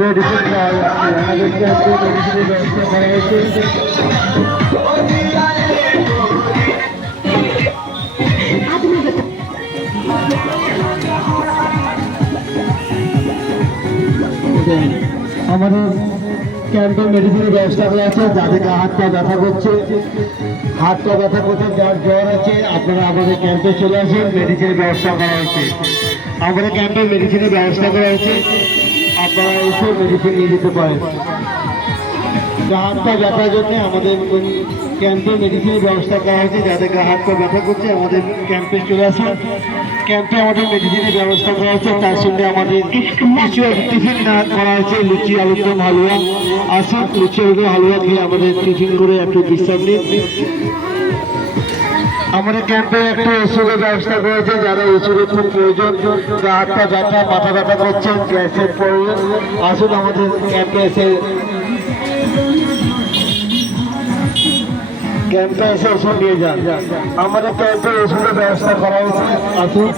Medicine পাওয়া যাচ্ছে, আমাদের ক্যাম্পে মেডিসিনের ব্যবস্থা করা হয়েছে। আমাদের ক্যাম্পে মেডিসিনের ব্যবস্থা করা আছে, যাদের হাত পা ব্যথা করছে, যার জ্বর আছে, আপনারা আমাদের ক্যাম্পে চলে আসেন, মেডিসিনের ব্যবস্থা করা হয়েছে। আমাদের ক্যাম্পে মেডিসিনের ব্যবস্থা করা হয়েছে, আপনারা এসে মেডিসিন নিয়ে যেতে পারেন। হাত পা ব্যথার জন্য আমাদের ক্যাম্পে মেডিসিনের ব্যবস্থা করা হয়েছে, যাদের হাত পা ব্যথা করছে আমাদের ক্যাম্পে চলে আসুন। ক্যাম্পে আমাদের মেডিসিনের ব্যবস্থা করা হয়েছে, তার সঙ্গে আমাদের কিছু টিফিন করা হয়েছে, লুচি আলুর দম হালুয়া। আসুন, লুচি আলুর দম হালুয়া খেয়ে আমাদের টিফিন করে একটু বিশ্রাম নিন। আমাদের ক্যাম্পে একটু ওষুধের ব্যবস্থা করেছে, যারা ওষুধের খুব প্রয়োজন, হাত পা ব্যথা মাথা ব্যথা করছেন, গ্যাসের প্রয়োজন, আসুন আমাদের ক্যাম্পে এসে ওষুধ নিয়ে যান। আমাদের ক্যাম্পে ওষুধের ব্যবস্থা করা হয়েছে, আসুন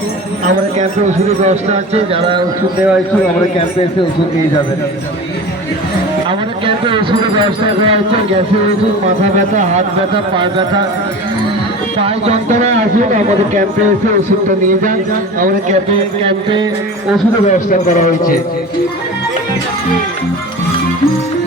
আমাদের ক্যাম্পে ওষুধের ব্যবস্থা আছে, যারা ওষুধ নেওয়া হয়েছে আমাদের ক্যাম্পে এসে ওষুধ নিয়ে যাবেন। আমাদের ক্যাম্পে ওষুধের ব্যবস্থা করা হচ্ছে, গ্যাসের ওষুধ, মাথা ব্যথা, হাত ব্যথা, পা ব্যথা, পায়ে যন্ত্রণা, আসুন আমাদের ক্যাম্পে এসে ওষুধটা নিয়ে যান। আমাদের ক্যাম্পে ওষুধের ব্যবস্থা করা হয়েছে।